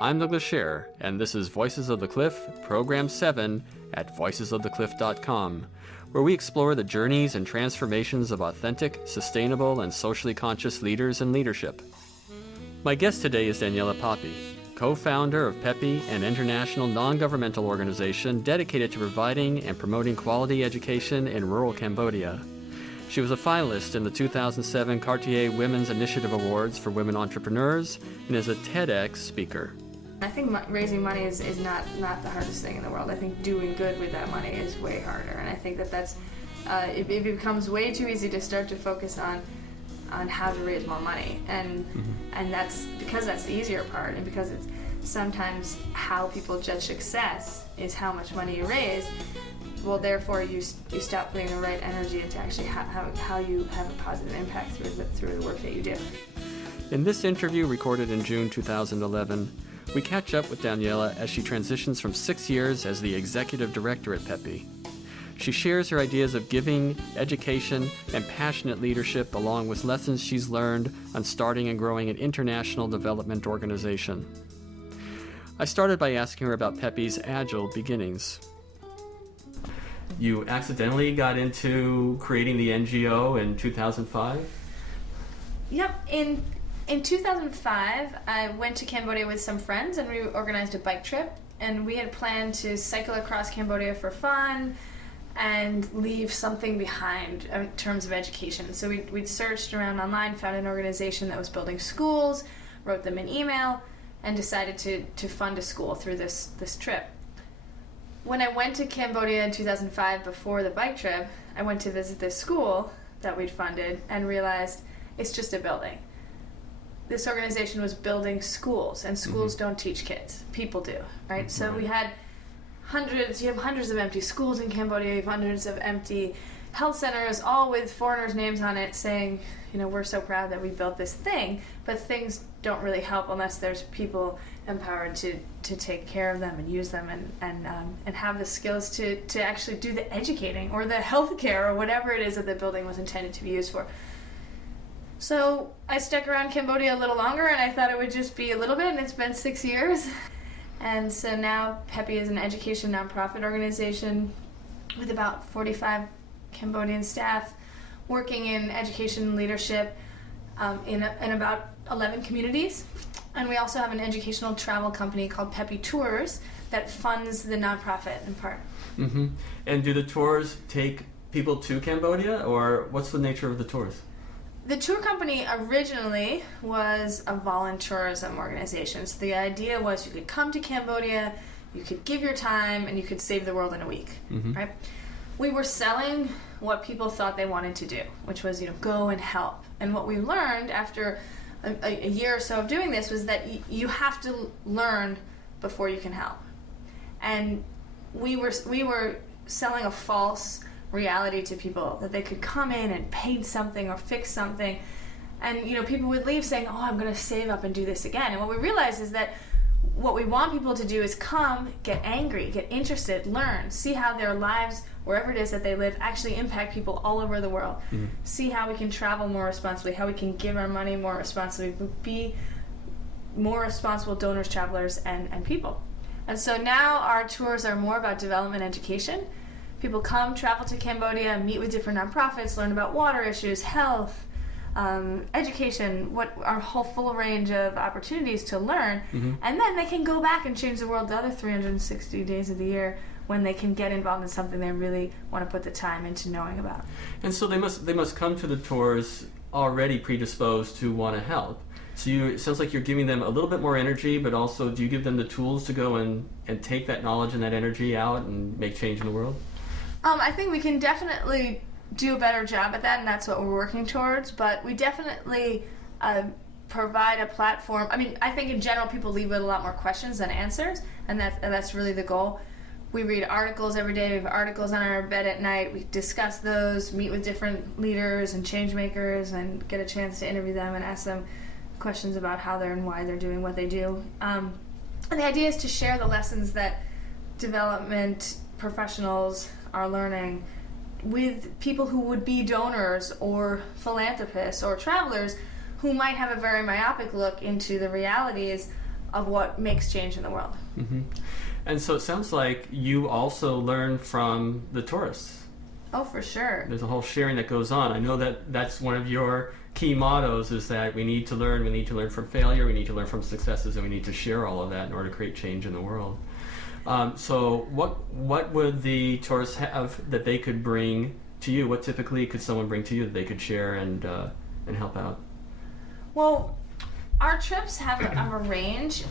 I'm Douglas Scher, and this is Voices of the Cliff, Program 7 at voicesofthecliff.com, where we explore the journeys and transformations of authentic, sustainable, and socially conscious leaders and leadership. My guest today is Daniela Papi, co-founder of PEPI, an international non-governmental organization dedicated to providing and promoting quality education in rural Cambodia. She was a finalist in the 2007 Cartier Women's Initiative Awards for Women Entrepreneurs and is a TEDx speaker. I think raising money is not the hardest thing in the world. I think doing good with that money is way harder, and I think that's it becomes way too easy to start to focus on how to raise more money, and that's because that's the easier part, and because it's sometimes how people judge success is how much money you raise. Well, therefore you stop putting the right energy into actually how you have a positive impact through the work that you do. In this interview recorded in June 2011, we catch up with Daniela as she transitions from 6 years as the executive director at PEPI. She shares her ideas of giving, education, and passionate leadership, along with lessons she's learned on starting and growing an international development organization. I started by asking her about PEPI's agile beginnings. You accidentally got into creating the NGO in 2005? Yep. In 2005, I went to Cambodia with some friends, and we organized a bike trip, and we had planned to cycle across Cambodia for fun and leave something behind in terms of education. So we'd searched around online, found an organization that was building schools, wrote them an email, and decided to fund a school through this trip. When I went to Cambodia in 2005 before the bike trip, I went to visit this school that we'd funded and realized it's just a building. This organization was building schools, and schools don't teach kids. People do, right? So we had you have hundreds of empty schools in Cambodia, you have hundreds of empty health centers, all with foreigners' names on it saying, we're so proud that we built this thing, but things don't really help unless there's people empowered to take care of them and use them and have the skills to actually do the educating or the healthcare or whatever it is that the building was intended to be used for. So I stuck around Cambodia a little longer, and I thought it would just be a little bit, and it's been 6 years. And so now PEPI is an education nonprofit organization with about 45 Cambodian staff working in education leadership in about 11 communities. And we also have an educational travel company called PEPI Tours that funds the nonprofit in part. And do the tours take people to Cambodia, or what's the nature of the tours? The tour company originally was a volunteerism organization. So the idea was you could come to Cambodia, you could give your time, and you could save the world in a week, right? We were selling what people thought they wanted to do, which was, go and help. And what we learned after a year or so of doing this was that you have to learn before you can help. And we were selling a false reality to people that they could come in and paint something or fix something, and people would leave saying, I'm going to save up and do this again. And what we realized is that what we want people to do is come, get angry, get interested, learn, see how their lives, wherever it is that they live, actually impact people all over the world. See how we can travel more responsibly, how we can give our money more responsibly, be more responsible donors, travelers, and people. And so now our tours are more about development education. People come, travel to Cambodia, meet with different nonprofits, learn about water issues, health, education, our whole full range of opportunities to learn, and then they can go back and change the world the other 360 days of the year when they can get involved in something they really want to put the time into knowing about. And so they must come to the tours already predisposed to want to help. So it sounds like you're giving them a little bit more energy, but also do you give them the tools to go and take that knowledge and that energy out and make change in the world? I think we can definitely do a better job at that, and that's what we're working towards, but we definitely provide a platform. I think in general people leave with a lot more questions than answers, and that's really the goal. We read articles every day, we have articles on our bed at night, we discuss those, meet with different leaders and change makers, and get a chance to interview them and ask them questions about how they're and why they're doing what they do. And the idea is to share the lessons that development professionals are learning with people who would be donors or philanthropists or travelers who might have a very myopic look into the realities of what makes change in the world. Mm-hmm. And so it sounds like you also learn from the tourists. Oh, for sure. There's a whole sharing that goes on. I know that that's one of your key mottos, is that we need to learn from failure, we need to learn from successes, and we need to share all of that in order to create change in the world. So what would the tourists have that they could bring to you? What typically could someone bring to you that they could share and help out? Well, our trips have a range.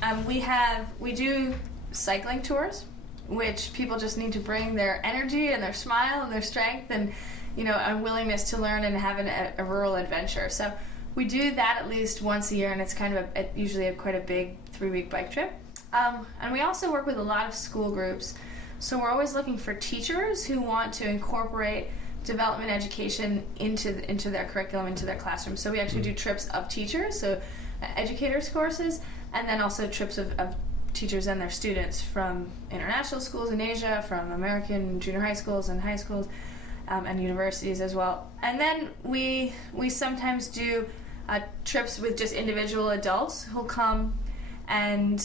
We do cycling tours, which people just need to bring their energy and their smile and their strength and a willingness to learn and have a rural adventure. So we do that at least once a year, and it's kind of usually quite a big 3-week bike trip. And we also work with a lot of school groups. So we're always looking for teachers who want to incorporate development education into their curriculum, into their classroom. So we actually do trips of teachers, so educators courses, and then also trips of teachers and their students from international schools in Asia, from American junior high schools and high schools, and universities as well. And then we sometimes do trips with just individual adults who'll come, and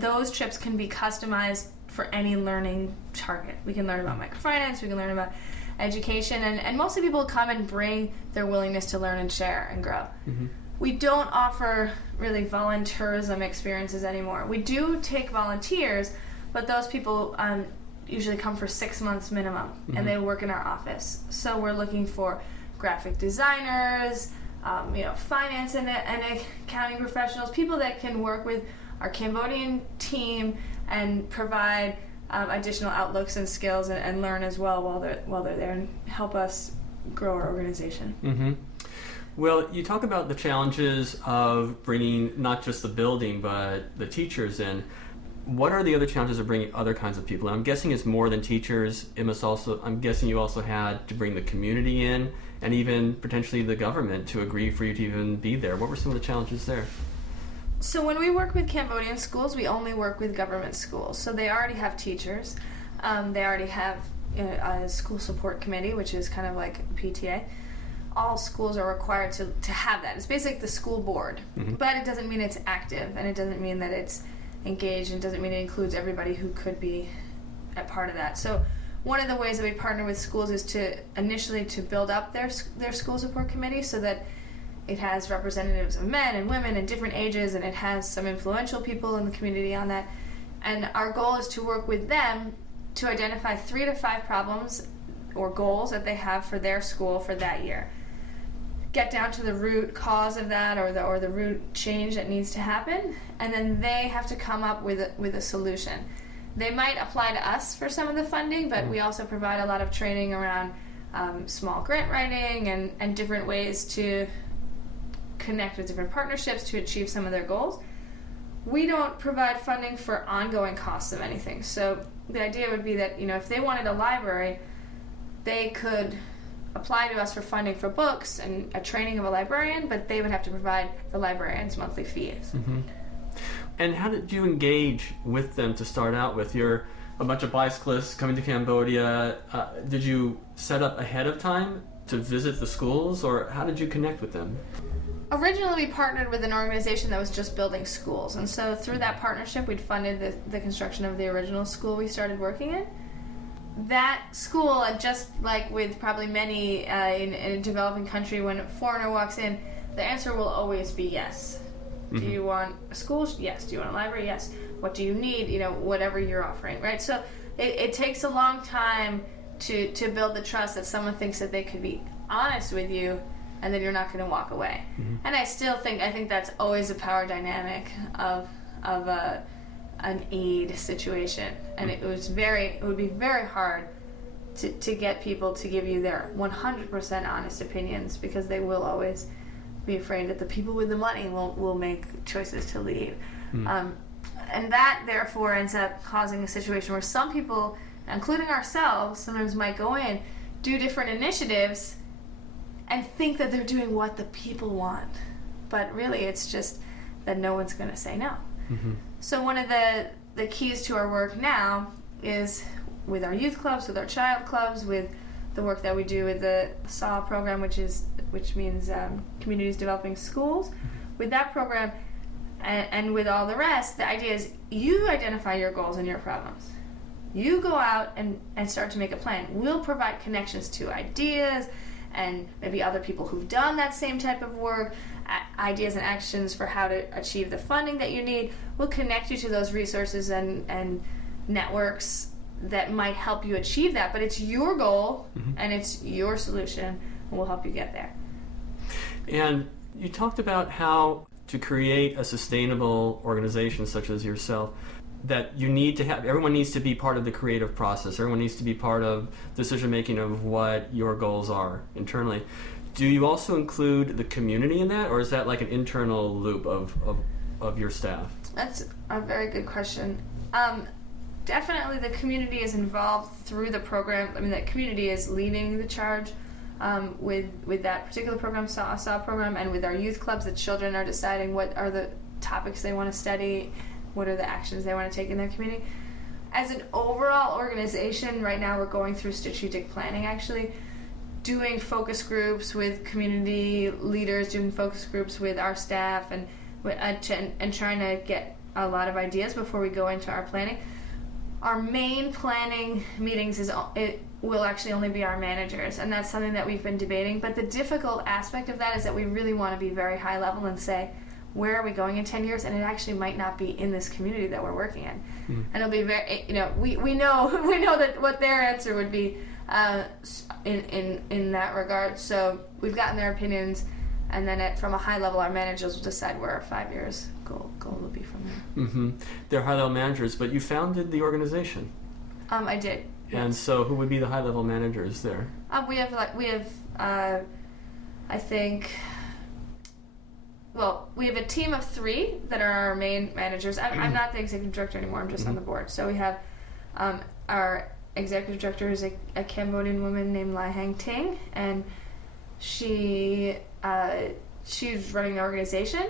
those trips can be customized for any learning target. We can learn about microfinance, we can learn about education, and mostly people come and bring their willingness to learn and share and grow. Mm-hmm. We don't offer really volunteerism experiences anymore. We do take volunteers, but those people usually come for 6 months minimum, mm-hmm. and they work in our office. So we're looking for graphic designers, finance and accounting professionals, people that can work with our Cambodian team and provide additional outlooks and skills and learn as well while they're there and help us grow our organization. Mm-hmm. Well, you talk about the challenges of bringing not just the building but the teachers in. What are the other challenges of bringing other kinds of people in? I'm guessing it's more than teachers. I'm guessing you also had to bring the community in and even potentially the government to agree for you to even be there. What were some of the challenges there? So when we work with Cambodian schools, we only work with government schools. So they already have teachers. They already have a school support committee, which is kind of like a PTA. All schools are required to have that. It's basically the school board, mm-hmm. but it doesn't mean it's active, and it doesn't mean that it's engaged, and doesn't mean it includes everybody who could be a part of that. So one of the ways that we partner with schools is to initially to build up their school support committee so that it has representatives of men and women and different ages, and it has some influential people in the community on that. And our goal is to work with them to identify 3 to 5 problems or goals that they have for their school for that year. Get down to the root cause of that, or the root change that needs to happen, and then they have to come up with a solution. They might apply to us for some of the funding, but we also provide a lot of training around small grant writing and different ways to connect with different partnerships to achieve some of their goals. We don't provide funding for ongoing costs of anything. So the idea would be that if they wanted a library, they could apply to us for funding for books and a training of a librarian, but they would have to provide the librarian's monthly fees. Mm-hmm. And how did you engage with them to start out with? You're a bunch of bicyclists coming to Cambodia. Did you set up ahead of time to visit the schools, or how did you connect with them? Originally, we partnered with an organization that was just building schools, and so through that partnership, we'd funded the construction of the original school we started working in. That school, and just like with probably many in a developing country, when a foreigner walks in, the answer will always be yes. Mm-hmm. Do you want a school? Yes. Do you want a library? Yes. What do you need? Whatever you're offering, right? So it takes a long time to build the trust that someone thinks that they could be honest with you, and then you're not going to walk away. Mm-hmm. And I think that's always a power dynamic of an aid situation, and it would be very hard to get people to give you their 100% honest opinions, because they will always be afraid that the people with the money will make choices to leave. And that therefore ends up causing a situation where some people, including ourselves, sometimes might go in, do different initiatives and think that they're doing what the people want, but really it's just that no one's going to say no. Mm-hmm. So one of the keys to our work now is with our youth clubs, with our child clubs, with the work that we do with the SAW program, which means Communities Developing Schools. With that program, and with all the rest, the idea is you identify your goals and your problems. You go out and start to make a plan. We'll provide connections to ideas and maybe other people who've done that same type of work, ideas and actions for how to achieve the funding that you need. We'll connect you to those resources and networks that might help you achieve that, but it's your goal and it's your solution, and we'll help you get there. And you talked about how to create a sustainable organization such as yourself, that you need to have, everyone needs to be part of the creative process. Everyone needs to be part of decision making of what your goals are internally. Do you also include the community in that, or is that like an internal loop of your staff? That's a very good question. Definitely the community is involved through the program. I mean, that community is leading the charge with that particular program, SAW program, and with our youth clubs. The children are deciding what are the topics they want to study, what are the actions they want to take in their community. As an overall organization, right now we're going through strategic planning, actually, doing focus groups with community leaders, doing focus groups with our staff, and trying to get a lot of ideas before we go into our planning. Our main planning meetings it will actually only be our managers, and that's something that we've been debating. But the difficult aspect of that is that we really want to be very high level and say, where are we going in 10 years? And it actually might not be in this community that we're working in. And it'll be very, we know that what their answer would be in that regard. So we've gotten their opinions, and then from a high level, our managers will decide where our 5 years goal will be from there. They're high level managers, but you founded the organization. I did. And so who would be the high level managers there? We have I think. Well, we have a team of 3 that are our main managers. I'm not the executive director anymore. I'm just on the board. So we have our executive director is a Cambodian woman named Lai Hang Ting, and she's running the organization.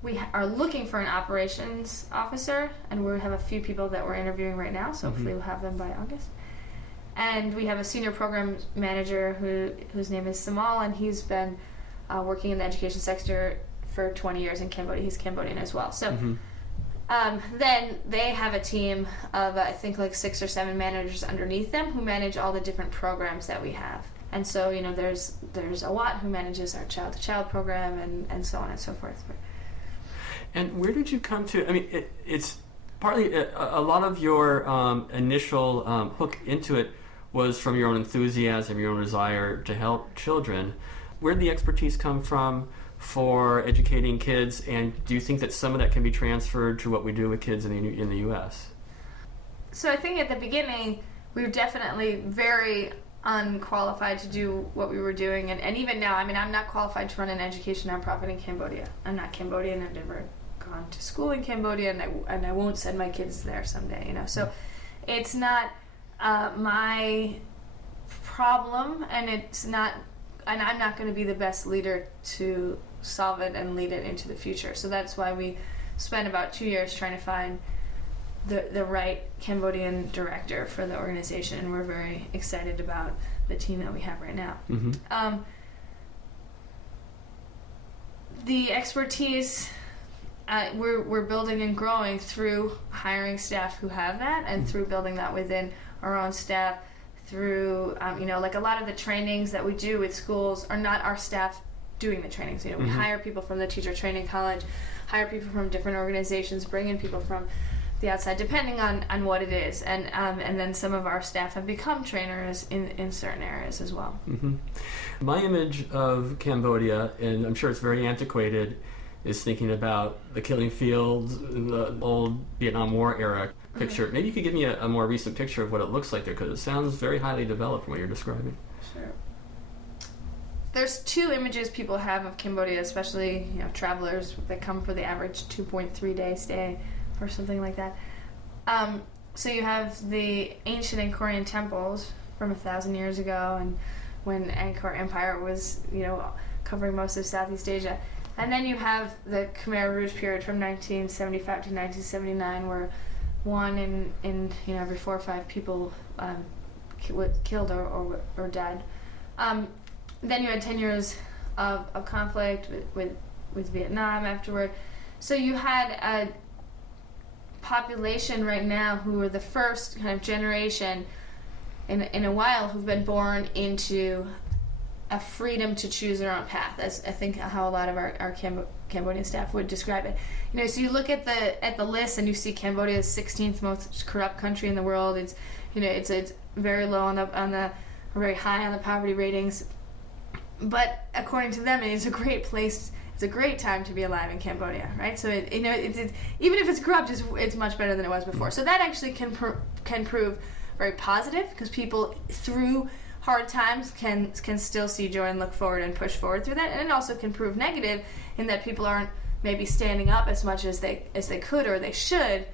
We are looking for an operations officer, and we have a few people that we're interviewing right now, so hopefully we'll have them by August. And we have a senior program manager whose name is Samal, and he's been working in the education sector for 20 years in Cambodia. He's Cambodian as well. So then they have a team of, I think, like 6 or 7 managers underneath them who manage all the different programs that we have. And so, there's Awat who manages our child-to-child program and so on and so forth. And where did you come to, I mean, it's partly a lot of your initial hook into it was from your own enthusiasm, your own desire to help children. Where did the expertise come from for educating kids, and do you think that some of that can be transferred to what we do with kids in the U.S.? So I think at the beginning, we were definitely very unqualified to do what we were doing, and even now, I mean, I'm not qualified to run an education nonprofit in Cambodia. I'm not Cambodian. I've never gone to school in Cambodia, and I won't send my kids there someday. So it's not my problem, and it's not. And I'm not going to be the best leader to solve it and lead it into the future. So that's why we spent about 2 years trying to find the right Cambodian director for the organization, and we're very excited about the team that we have right now. The expertise we're building and growing through hiring staff who have that, and through building that within our own staff. Through, like a lot of the trainings that we do with schools are not our staff doing the trainings. We hire people from the teacher training college, hire people from different organizations, bring in people from the outside, depending on what it is. And then some of our staff have become trainers in certain areas as well. My image of Cambodia, and I'm sure it's very antiquated, is thinking about the killing fields in the old Vietnam War era picture. Maybe you could give me a more recent picture of what it looks like there, because it sounds very highly developed from what you're describing. Sure. There's 2 images people have of Cambodia, especially travelers that come for the average 2.3 day stay or something like that. So you have the ancient Angkorian temples from 1,000 years ago, and when Angkor Empire was covering most of Southeast Asia. And then you have the Khmer Rouge period from 1975 to 1979, where one in every 4 or 5 people killed or died. Then you had 10 years of conflict with Vietnam afterward. So you had a population right now who are the first kind of generation in a while who've been born into a freedom to choose their own path. That's, I think, how a lot of our Cambodian staff would describe it. So you look at the list and you see Cambodia's 16th most corrupt country in the world. It's it's very low on the very high on the poverty ratings. But according to them, it's a great place. It's a great time to be alive in Cambodia, right? So it's even if it's corrupt, it's much better than it was before. So that actually can prove very positive, because people through hard times can still see joy and look forward and push forward through that. And it also can prove negative in that people aren't maybe standing up as much as they could or they should,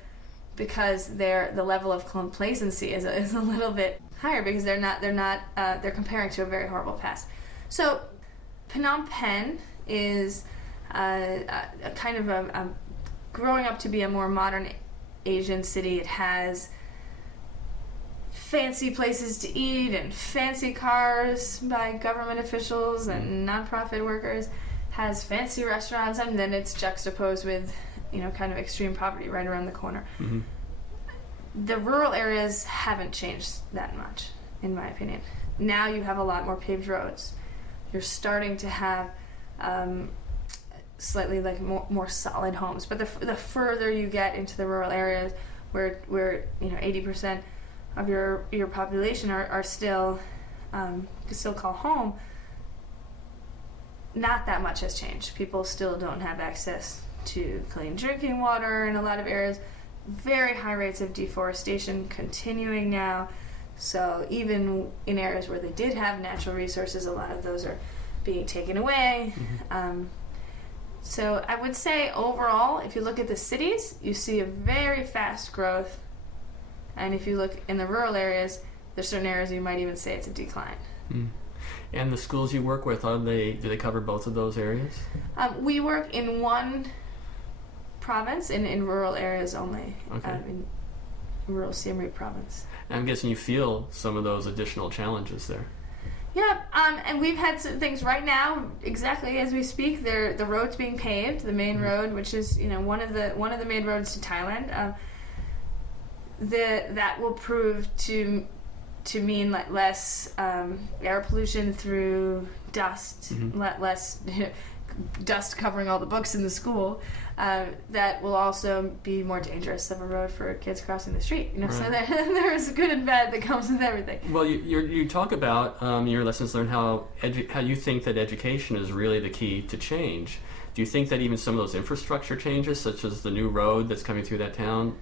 because the level of complacency is a little bit higher, because they're comparing to a very horrible past. So Phnom Penh is a kind of a growing up to be a more modern Asian city. It has fancy places to eat and fancy cars by government officials and nonprofit workers, has fancy restaurants, and then it's juxtaposed with kind of extreme poverty right around the corner. Mm-hmm. The rural areas haven't changed that much, in my opinion. Now you have a lot more paved roads. You're starting to have slightly like more solid homes, but the further you get into the rural areas, where 80% of your population are still call home, not that much has changed. People still don't have access to clean drinking water in a lot of areas. Very high rates of deforestation continuing now. So even in areas where they did have natural resources, a lot of those are being taken away. Mm-hmm. So I would say overall, if you look at the cities, you see a very fast growth. And if you look in the rural areas, there's certain areas you might even say it's a decline. Mm. And the schools you work with, do they cover both of those areas? We work in one province, in rural areas only. Okay. In rural Siem Reap province. And I'm guessing you feel some of those additional challenges there. Yeah, and we've had some things right now, exactly as we speak. The road's being paved, the main road, which is one of the main roads to Thailand. That will prove to mean less air pollution through dust, less dust covering all the books in the school. That will also be more dangerous of a road for kids crossing the street. Right. So there's good and bad that comes with everything. Well, you talk about your lessons learned, how you think that education is really the key to change. Do you think that even some of those infrastructure changes, such as the new road that's coming through that town,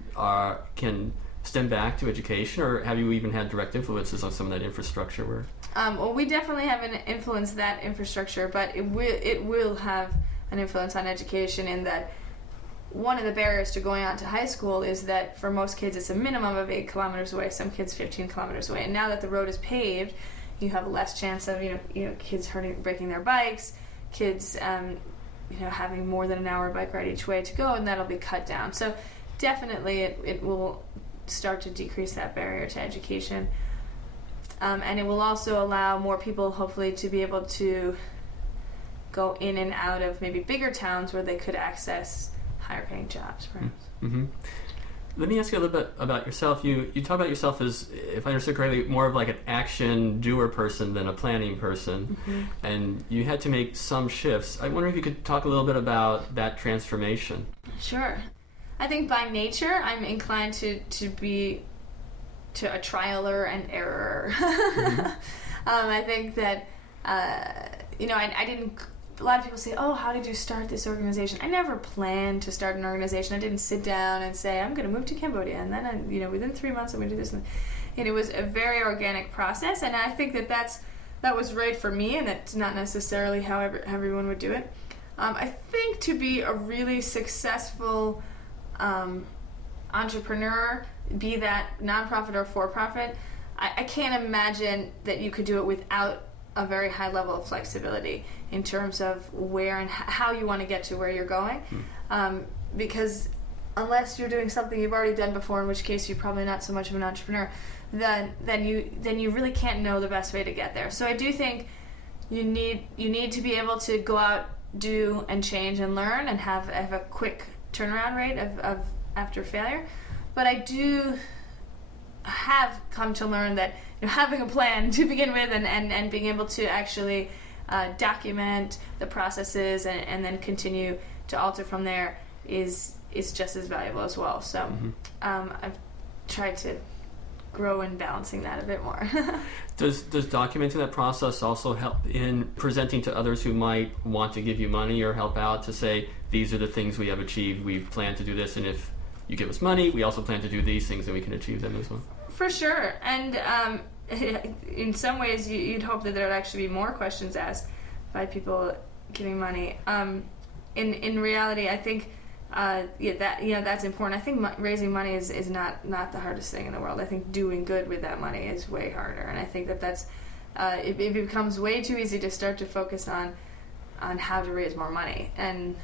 can stem back to education, or have you even had direct influences on some of that infrastructure work? Well, we definitely haven't influenced that infrastructure, but it will have an influence on education, in that one of the barriers to going on to high school is that for most kids it's a minimum of 8 kilometers away, some kids 15 kilometers away. And now that the road is paved, you have less chance of kids breaking their bikes, kids having more than an hour bike ride each way to go, and that'll be cut down. So definitely it will start to decrease that barrier to education. And it will also allow more people, hopefully, to be able to go in and out of maybe bigger towns where they could access higher paying jobs, perhaps. Mm-hmm. Let me ask you a little bit about yourself. You talk about yourself as, if I understood correctly, more of like an action doer person than a planning person. Mm-hmm. And you had to make some shifts. I wonder if you could talk a little bit about that transformation. Sure. I think by nature I'm inclined to be a trialer and error. Mm-hmm. I think that I didn't. A lot of people say, "Oh, how did you start this organization?" I never planned to start an organization. I didn't sit down and say, "I'm going to move to Cambodia," and then within 3 months I'm going to do this. And it was a very organic process, and I think that was right for me, and that's not necessarily how everyone would do it. I think to be a really successful entrepreneur, be that nonprofit or for-profit, I can't imagine that you could do it without a very high level of flexibility in terms of where and how you want to get to where you're going. Because unless you're doing something you've already done before, in which case you're probably not so much of an entrepreneur, then you really can't know the best way to get there. So I do think you need to be able to go out, do and change and learn, and have a quick turnaround rate of after failure. But I do have come to learn that having a plan to begin with and being able to actually document the processes and then continue to alter from there is just as valuable as well. So I've tried to grow in balancing that a bit more. Does documenting that process also help in presenting to others who might want to give you money or help out to say, these are the things we have achieved, we've planned to do this, and if you give us money, we also plan to do these things and we can achieve them as well? For sure. And in some ways you'd hope that there would actually be more questions asked by people giving money. In reality, I think that's important. I think raising money is not the hardest thing in the world. I think doing good with that money is way harder, and I think that's it becomes way too easy to start to focus on how to raise more money, and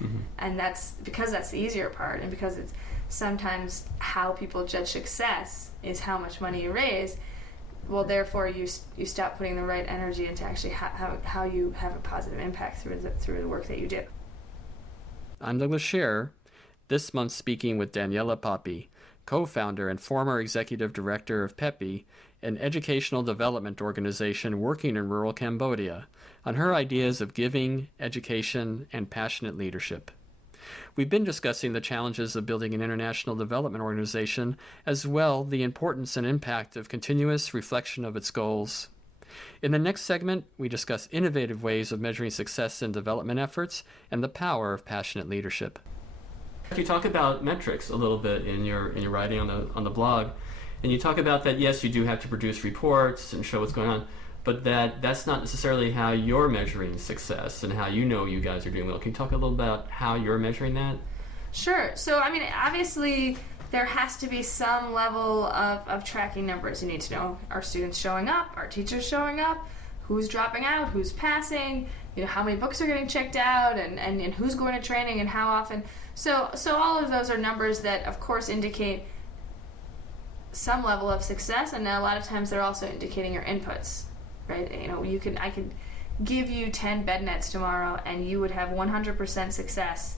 that's because that's the easier part, and because it's sometimes how people judge success is how much money you raise. Well, therefore you stop putting the right energy into actually how you have a positive impact through the work that you do. I'm Douglas Scher, this month speaking with Daniela Papi, co-founder and former executive director of PEPI, an educational development organization working in rural Cambodia, on her ideas of giving, education, and passionate leadership. We've been discussing the challenges of building an international development organization, as well the importance and impact of continuous reflection of its goals. In the next segment, we discuss innovative ways of measuring success in development efforts and the power of passionate leadership. You talk about metrics a little bit in your writing on the blog, and you talk about that, yes, you do have to produce reports and show what's going on, but that's not necessarily how you're measuring success and how you guys are doing well. Can you talk a little about how you're measuring that? Sure. So, I mean, obviously there has to be some level of tracking numbers. You need to know, are students showing up? Are teachers showing up? Who's dropping out? Who's passing? How many books are getting checked out, and who's going to training and how often. So all of those are numbers that, of course, indicate some level of success, and a lot of times they're also indicating your inputs, right? I could give you 10 bed nets tomorrow, and you would have 100% success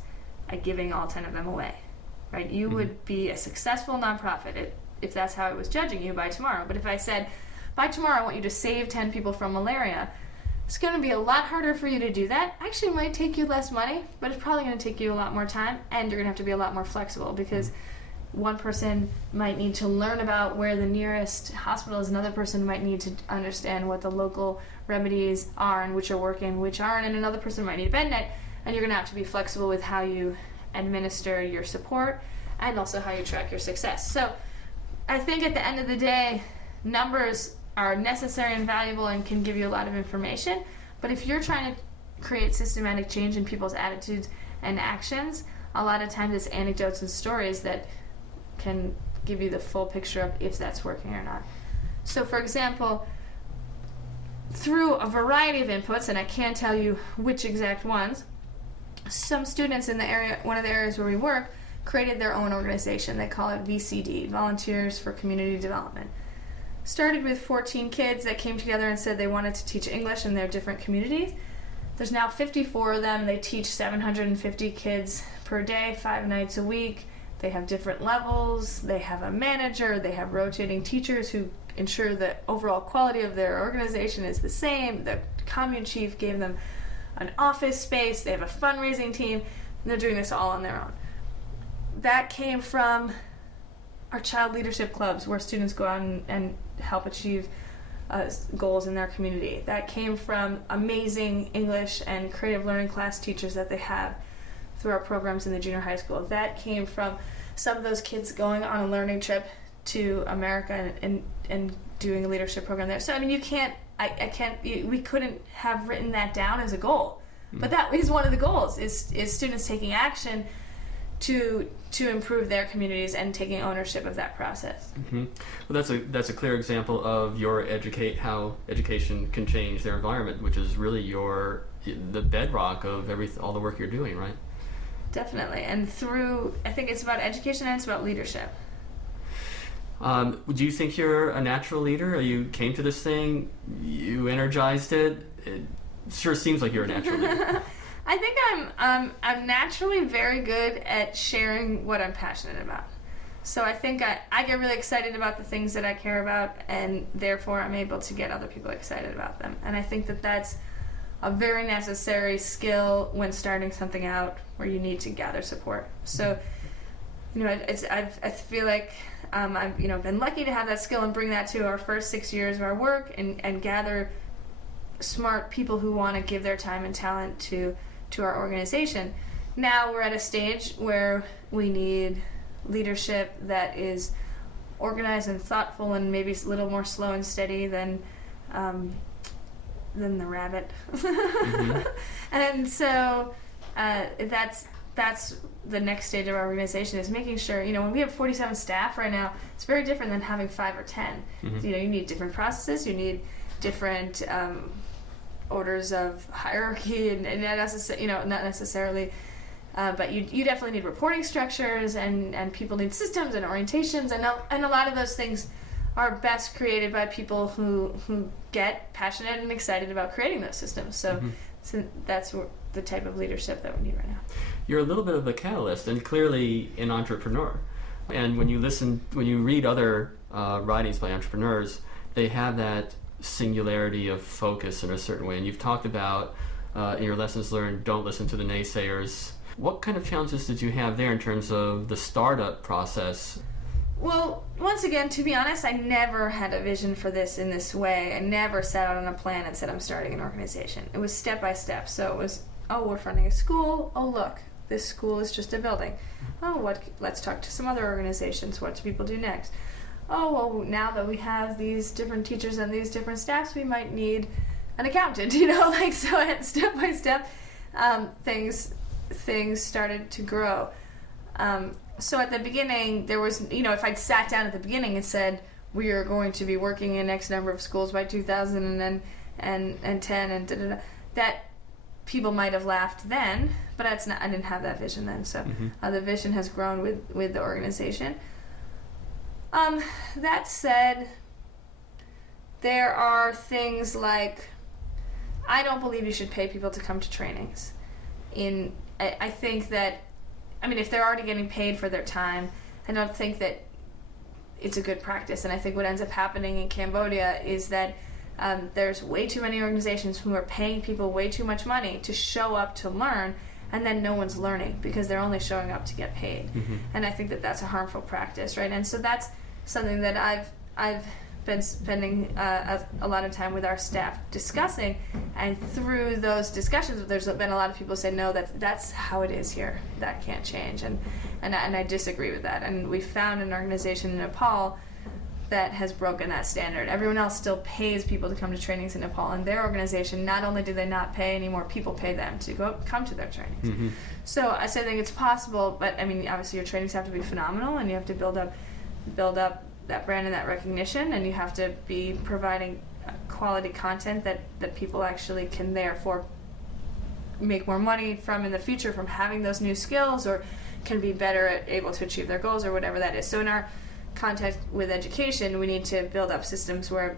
at giving all 10 of them away, right? You would be a successful nonprofit if that's how I was judging you by tomorrow. But if I said, by tomorrow I want you to save 10 people from malaria, it's going to be a lot harder for you to do that. Actually, it might take you less money, but it's probably going to take you a lot more time, and you're going to have to be a lot more flexible, because one person might need to learn about where the nearest hospital is, another person might need to understand what the local remedies are and which are working, which aren't, and another person might need a bed net, and you're going to have to be flexible with how you administer your support and also how you track your success. So I think at the end of the day, numbers are necessary and valuable and can give you a lot of information, but if you're trying to create systematic change in people's attitudes and actions, a lot of times it's anecdotes and stories that can give you the full picture of if that's working or not. So for example, through a variety of inputs, and I can't tell you which exact ones, some students in the area, one of the areas where we work, created their own organization. They call it VCD, Volunteers for Community Development. Started with 14 kids that came together and said they wanted to teach English in their different communities. There's now 54 of them. They teach 750 kids per day, 5 nights a week. They have different levels. They have a manager. They have rotating teachers who ensure the overall quality of their organization is the same. The commune chief gave them an office space. They have a fundraising team. And they're doing this all on their own. That came from our child leadership clubs, where students go out and help achieve goals in their community. That came from amazing English and creative learning class teachers that they have through our programs in the junior high school. That came from some of those kids going on a learning trip to America and doing a leadership program there. So I mean, we couldn't have written that down as a goal, but that is one of the goals: is students taking action to improve their communities and taking ownership of that process. Well, that's a clear example of how education can change their environment, which is really the bedrock of all the work you're doing, right? Definitely. And I think it's about education and it's about leadership. Do you think you're a natural leader? You came to this thing, you energized it? It sure seems like you're a natural leader. I think I'm naturally very good at sharing what I'm passionate about. So I think I get really excited about the things that I care about, and therefore I'm able to get other people excited about them. And I think that that's a very necessary skill when starting something out where you need to gather support. So, I feel like I've been lucky to have that skill and bring that to our first 6 years of our work and gather smart people who want to give their time and talent to our organization. Now we're at a stage where we need leadership that is organized and thoughtful and maybe a little more slow and steady than the rabbit. Mm-hmm. And so that's the next stage of our organization, is making sure, when we have 47 staff right now, it's very different than having 5 or 10. Mm-hmm. You need different processes, you need different orders of hierarchy, and not necessarily, but you definitely need reporting structures, and people need systems and orientations, and a lot of those things are best created by people who get passionate and excited about creating those systems. So, mm-hmm. So that's the type of leadership that we need right now. You're a little bit of a catalyst and clearly an entrepreneur. And when you read other writings by entrepreneurs, they have that singularity of focus in a certain way. And you've talked about in your lessons learned, don't listen to the naysayers. What kind of challenges did you have there in terms of the startup process? Well, once again, to be honest, I never had a vision for this in this way. I never sat out on a plan and said, I'm starting an organization. It was step by step. So it was, we're funding a school. Oh, look, this school is just a building. Oh, let's talk to some other organizations. What do people do next? Oh, well, now that we have these different teachers and these different staffs, we might need an accountant, so step by step, things started to grow. So at the beginning, there was, if I'd sat down at the beginning and said, we are going to be working in X number of schools by 2010 and that people might have laughed then, but I didn't have that vision then. So mm-hmm. The vision has grown with the organization. That said, there are things like, I don't believe you should pay people to come to trainings. I think that, if they're already getting paid for their time, I don't think that it's a good practice. And I think what ends up happening in Cambodia is that there's way too many organizations who are paying people way too much money to show up to learn, and then no one's learning because they're only showing up to get paid. Mm-hmm. And I think that that's a harmful practice, right? And so that's something that I've been spending a lot of time with our staff discussing, and through those discussions there's been a lot of people say, no, that's how it is here, that can't change, and I disagree with that. And we found an organization in Nepal that has broken that standard. Everyone else still pays people to come to trainings in Nepal, and their organization, not only do they not pay anymore, people pay them to come to their trainings. Mm-hmm. So I think it's possible, but obviously your trainings have to be phenomenal, and you have to build up that brand and that recognition, and you have to be providing quality content that people actually can therefore make more money from in the future from having those new skills, or can be better able to achieve their goals, or whatever that is. So in our context with education, we need to build up systems where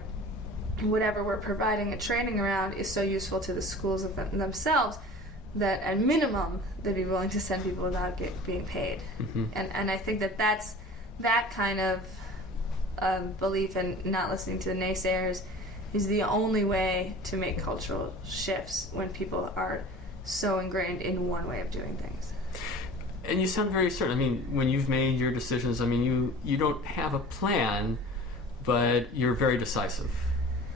whatever we're providing a training around is so useful to the schools themselves that at minimum they'd be willing to send people without being paid. Mm-hmm. And I think that's that kind of belief in not listening to the naysayers is the only way to make cultural shifts when people are so ingrained in one way of doing things. And you sound very certain. When you've made your decisions, you don't have a plan, but you're very decisive.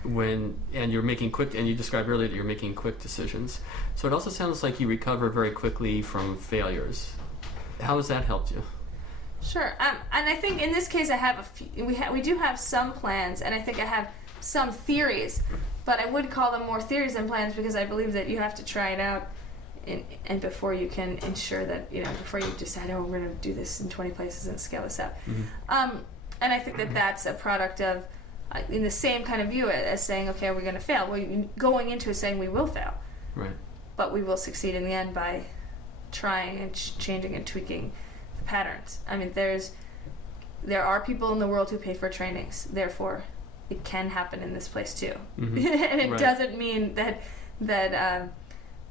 And you're making quick, and you described earlier that you're making quick decisions. So it also sounds like you recover very quickly from failures. How has that helped you? Sure, and I think in this case I have a few, we do have some plans, and I think I have some theories, but I would call them more theories than plans, because I believe that you have to try it out, and before you can ensure that, before you decide, we're going to do this in 20 places and scale this up. Mm-hmm. And I think that that's a product of, in the same kind of view as saying, okay, we're going to fail. Well, going into it saying we will fail, right? But we will succeed in the end by trying and changing and tweaking patterns. There are people in the world who pay for trainings, therefore it can happen in this place too. Mm-hmm. And it right. doesn't mean that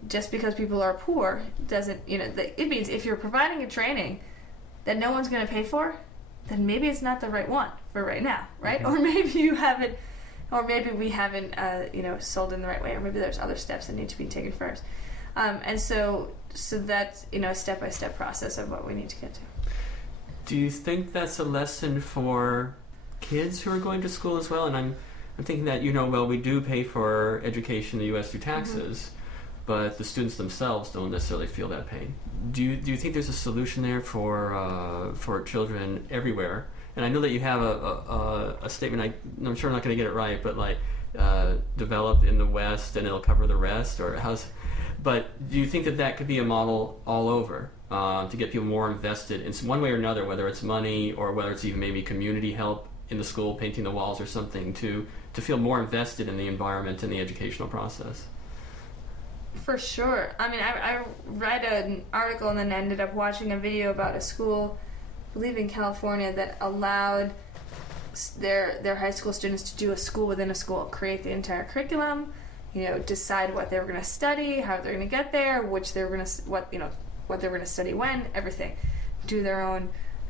just because people are poor doesn't, it means if you're providing a training that no one's going to pay for, then maybe it's not the right one for right now, right? Mm-hmm. Or maybe you haven't, or maybe we haven't, sold in the right way, or maybe there's other steps that need to be taken first. And so that's, a step-by-step process of what we need to get to. Do you think that's a lesson for kids who are going to school as well? And I'm thinking that, we do pay for education in the U.S. through taxes, but the students themselves don't necessarily feel that pain. Do you think there's a solution there for children everywhere? And I know that you have a statement, I'm sure I'm not going to get it right, but like developed in the West and it'll cover the rest, or but do you think that could be a model all over to get people more invested in one way or another, whether it's money or whether it's even maybe community help in the school, painting the walls or something, to feel more invested in the environment and the educational process? For sure. I mean, I read an article and then ended up watching a video about a school, I believe in California, that allowed their high school students to do a school within a school, create the entire curriculum, decide what they were going to study, how they're going to get there, what they were going to study when, everything. Do their own,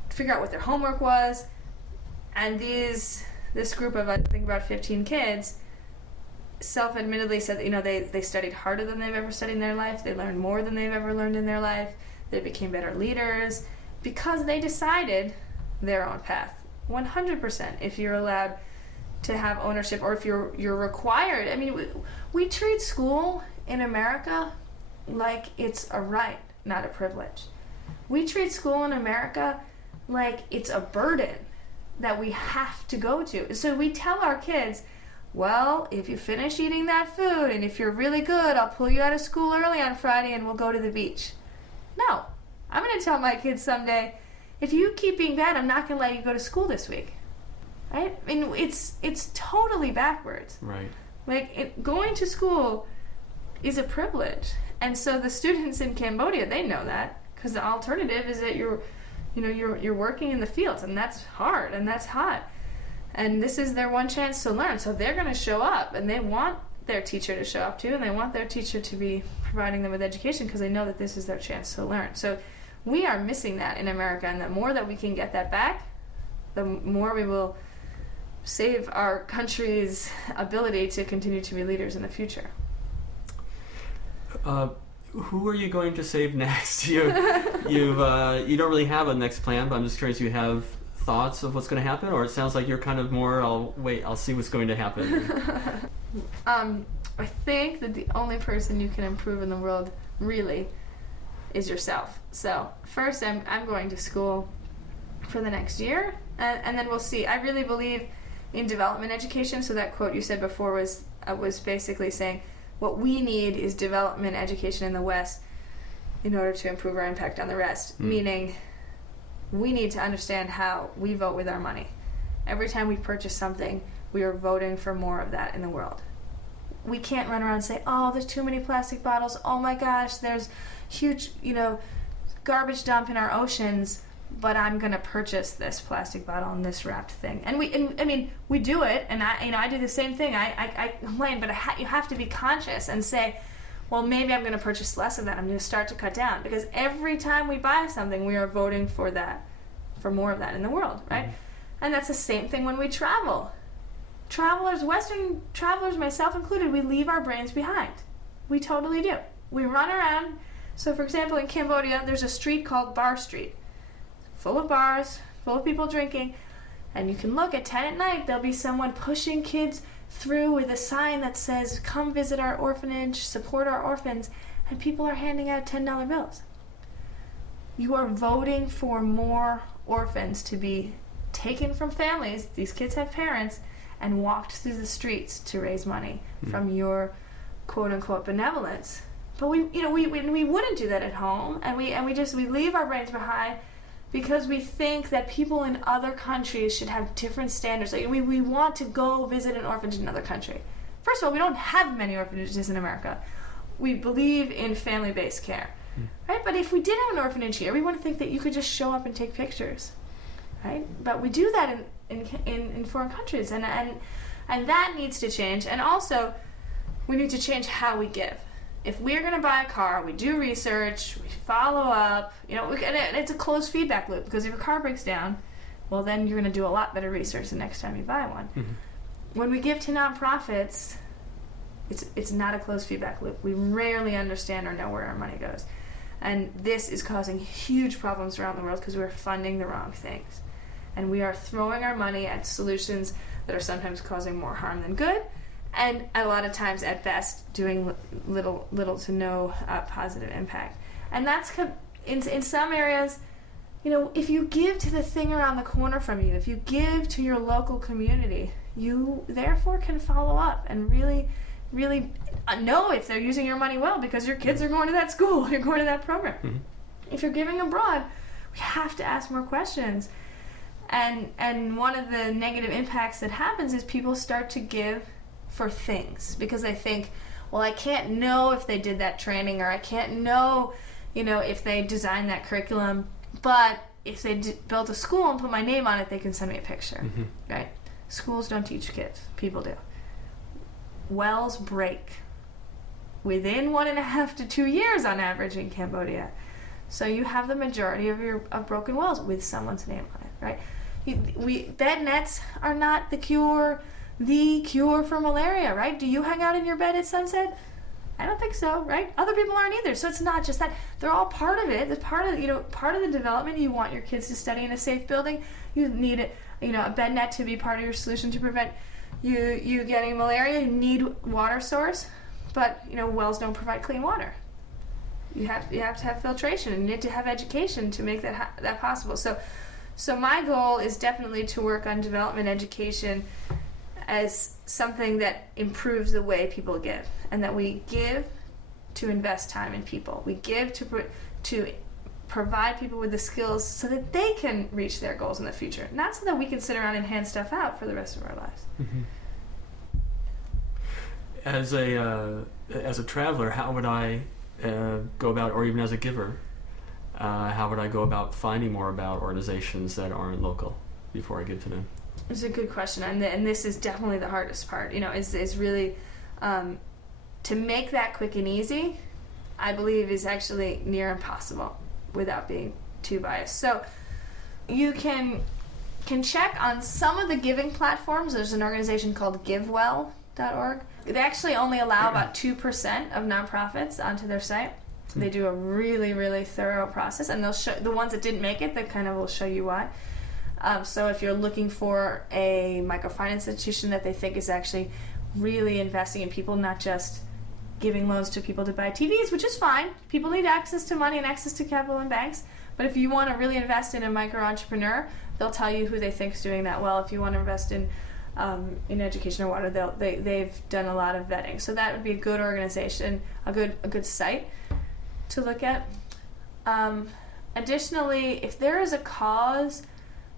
figure out what their homework was. And this group of, I think, about 15 kids self-admittedly said that, they studied harder than they've ever studied in their life. They learned more than they've ever learned in their life. They became better leaders because they decided their own path. 100%. If you're allowed to have ownership, or if you're required. I mean, we treat school in America like it's a right, not a privilege. We treat school in America like it's a burden that we have to go to. So we tell our kids, well, if you finish eating that food and if you're really good, I'll pull you out of school early on Friday and we'll go to the beach. No. I'm going to tell my kids someday, if you keep being bad, I'm not going to let you go to school this week. Right? I mean, it's totally backwards. Right. Like, going to school is a privilege. And so the students in Cambodia, they know that, because the alternative is that you're working in the fields, and that's hard and that's hot. And this is their one chance to learn. So they're going to show up, and they want their teacher to show up too, and they want their teacher to be providing them with education because they know that this is their chance to learn. So we are missing that in America, and the more that we can get that back, the more we will save our country's ability to continue to be leaders in the future. Who are you going to save next? You don't really have a next plan, but I'm just curious, you have thoughts of what's going to happen, or it sounds like you're kind of more, I'll see what's going to happen. I think that the only person you can improve in the world, really, is yourself. So first, I'm going to school for the next year, and then we'll see. I really believe in development education. So that quote you said before was basically saying what we need is development education in the West in order to improve our impact on the rest. Meaning, we need to understand how we vote with our money. Every time we purchase something, we are voting for more of that in the world. We can't run around and say, oh, there's too many plastic bottles. Oh my gosh, there's huge, garbage dump in our oceans, but I'm going to purchase this plastic bottle and this wrapped thing. And we do it, and I do the same thing. I complain, but you have to be conscious and say, well, maybe I'm going to purchase less of that. I'm going to start to cut down, because every time we buy something, we are voting for more of that in the world, right? Mm-hmm. And that's the same thing when we travel. Western travelers, myself included, we leave our brains behind. We totally do. We run around. So, for example, in Cambodia, there's a street called Bar Street, full of bars, full of people drinking, and you can look at 10 at night, there'll be someone pushing kids through with a sign that says, come visit our orphanage, support our orphans, and people are handing out $10 bills. You are voting for more orphans to be taken from families, these kids have parents, and walked through the streets to raise money from your quote-unquote benevolence. But we wouldn't do that at home, and we leave our brains behind because we think that people in other countries should have different standards. Like, we want to go visit an orphanage in another country. First of all, we don't have many orphanages in America. We believe in family-based care, right? But if we did have an orphanage here, we wouldn't think that you could just show up and take pictures, right? But we do that in foreign countries, and that needs to change. And also, we need to change how we give. if we're going to buy a car, we do research, we follow up, and it's a closed feedback loop, because if your car breaks down, well, then you're going to do a lot better research the next time you buy one. Mm-hmm. When we give to nonprofits, it's not a closed feedback loop. We rarely understand or know where our money goes. And this is causing huge problems around the world because we're funding the wrong things. And we are throwing our money at solutions that are sometimes causing more harm than good, and a lot of times, at best, doing little to no positive impact. And that's in some areas, if you give to the thing around the corner from you, if you give to your local community, you therefore can follow up and really know if they're using your money well, because your kids are going to that school, you're going to that program. Mm-hmm. If you're giving abroad, we have to ask more questions. And one of the negative impacts that happens is people start to give for things because they think, well, I can't know if they did that training, or I can't know, if they designed that curriculum, but if they built a school and put my name on it, they can send me a picture, mm-hmm. right? Schools don't teach kids. People do. Wells break within 1.5 to 2 years on average in Cambodia. So you have the majority of broken wells with someone's name on it, right? Bed nets are not the cure for malaria, right? Do you hang out in your bed at sunset? I don't think so, right? Other people aren't either. So it's not just that. They're all part of it. It's part of the development. You want your kids to study in a safe building. You need a bed net to be part of your solution to prevent you getting malaria. You need water source, but wells don't provide clean water. You have to have filtration, and you need to have education to make that possible. So my goal is definitely to work on development education as something that improves the way people give, and that we give to invest time in people. We give to provide people with the skills so that they can reach their goals in the future, not so that we can sit around and hand stuff out for the rest of our lives. Mm-hmm. As a traveler, how would I go about, or even as a giver, how would I go about finding more about organizations that aren't local before I give to them? It's a good question, and this is definitely the hardest part. Is really to make that quick and easy. I believe is actually near impossible without being too biased. So you can check on some of the giving platforms. There's an organization called GiveWell.org. They actually only allow about 2% of nonprofits onto their site. They do a really, really thorough process, and they'll show the ones that didn't make it. They kind of will show you why. So if you're looking for a microfinance institution that they think is actually really investing in people, not just giving loans to people to buy TVs, which is fine. People need access to money and access to capital in banks. But if you want to really invest in a micro entrepreneur, they'll tell you who they think is doing that well. If you want to invest in education or water, they've done a lot of vetting. So that would be a good organization, a good site to look at. Additionally, if there is a cause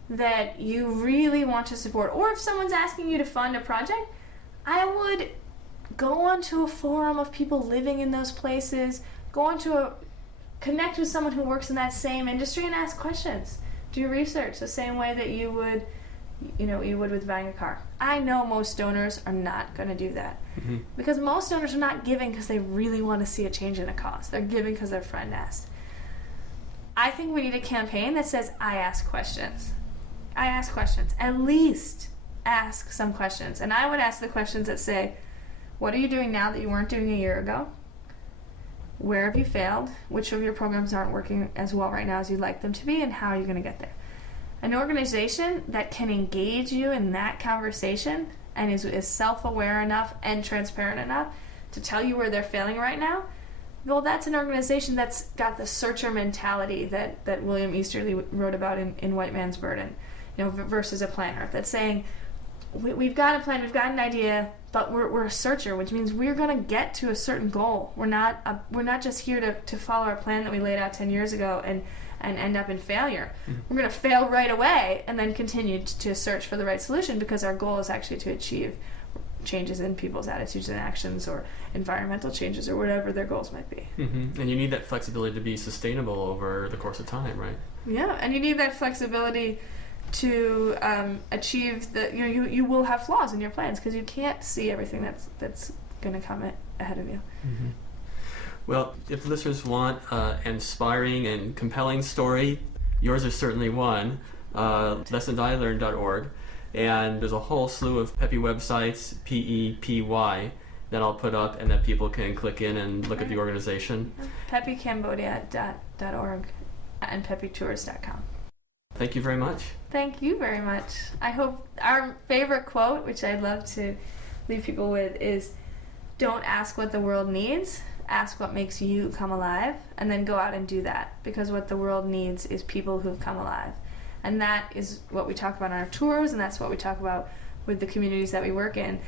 that you really want to support, or if someone's asking you to fund a project, I would go onto a forum of people living in those places, connect with someone who works in that same industry and ask questions. Do research the same way that you would with buying a car. I know most donors are not going to do that, mm-hmm. because most donors are not giving because they really want to see a change in a cause. They're giving because their friend asked. I think we need a campaign that says, I ask questions. I ask questions. At least ask some questions. And I would ask the questions that say, what are you doing now that you weren't doing a year ago? Where have you failed? Which of your programs aren't working as well right now as you'd like them to be? And how are you going to get there? An organization that can engage you in that conversation and is self-aware enough and transparent enough to tell you where they're failing right now, well, that's an organization that's got the searcher mentality that William Easterly wrote about in White Man's Burden, versus a planner. That's saying, we've got a plan, we've got an idea, but we're a searcher, which means we're going to get to a certain goal. We're not just here to follow our plan that we laid out 10 years ago and end up in failure. Mm-hmm. We're going to fail right away and then continue to search for the right solution, because our goal is actually to achieve changes in people's attitudes and actions, or environmental changes, or whatever their goals might be. Mm-hmm. And you need that flexibility to be sustainable over the course of time, right? Yeah, and you need that flexibility to achieve you will have flaws in your plans, because you can't see everything that's going to come ahead of you. Mm-hmm. Well, if listeners want an inspiring and compelling story, yours is certainly one. lessonsIlearned.org. And there's a whole slew of Peppy websites, PEPY, that I'll put up and that people can click in and look at the organization. PeppyCambodia.org and PeppyTours.com. Thank you very much. Thank you very much. I hope our favorite quote, which I'd love to leave people with, is don't ask what the world needs, ask what makes you come alive, and then go out and do that. Because what the world needs is people who've come alive. And that is what we talk about on our tours, and that's what we talk about with the communities that we work in.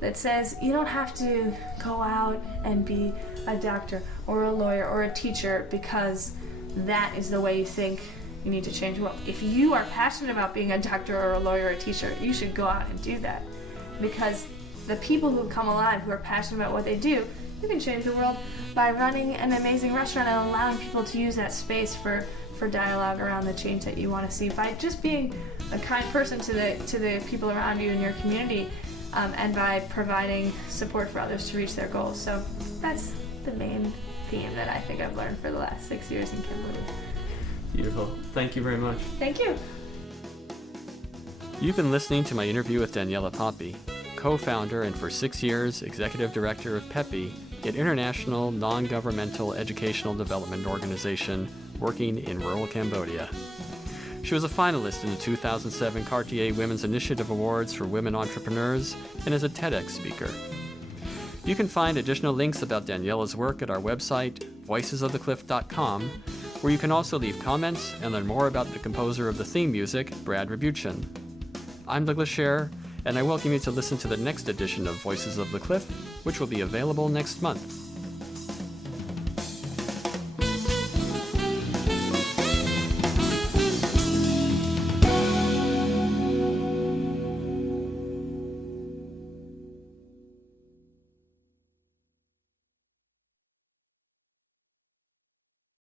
That says you don't have to go out and be a doctor or a lawyer or a teacher because that is the way you think you need to change the world. If you are passionate about being a doctor or a lawyer or a teacher, you should go out and do that. Because the people who come alive, who are passionate about what they do, you can change the world by running an amazing restaurant and allowing people to use that space for dialogue around the change that you want to see, by just being a kind person to the people around you in your community, and by providing support for others to reach their goals. So that's the main theme that I think I've learned for the last 6 years in Cambodia. Beautiful. Thank you very much. Thank you. You've been listening to my interview with Daniela Papi, co-founder and for 6 years executive director of Peppy, an international non-governmental educational development organization working in rural Cambodia. She was a finalist in the 2007 Cartier Women's Initiative Awards for Women Entrepreneurs and is a TEDx speaker. You can find additional links about Daniela's work at our website, voicesofthecliff.com, where you can also leave comments and learn more about the composer of the theme music, Brad Rabuchin. I'm Douglas Scher, and I welcome you to listen to the next edition of Voices of the Cliff, which will be available next month.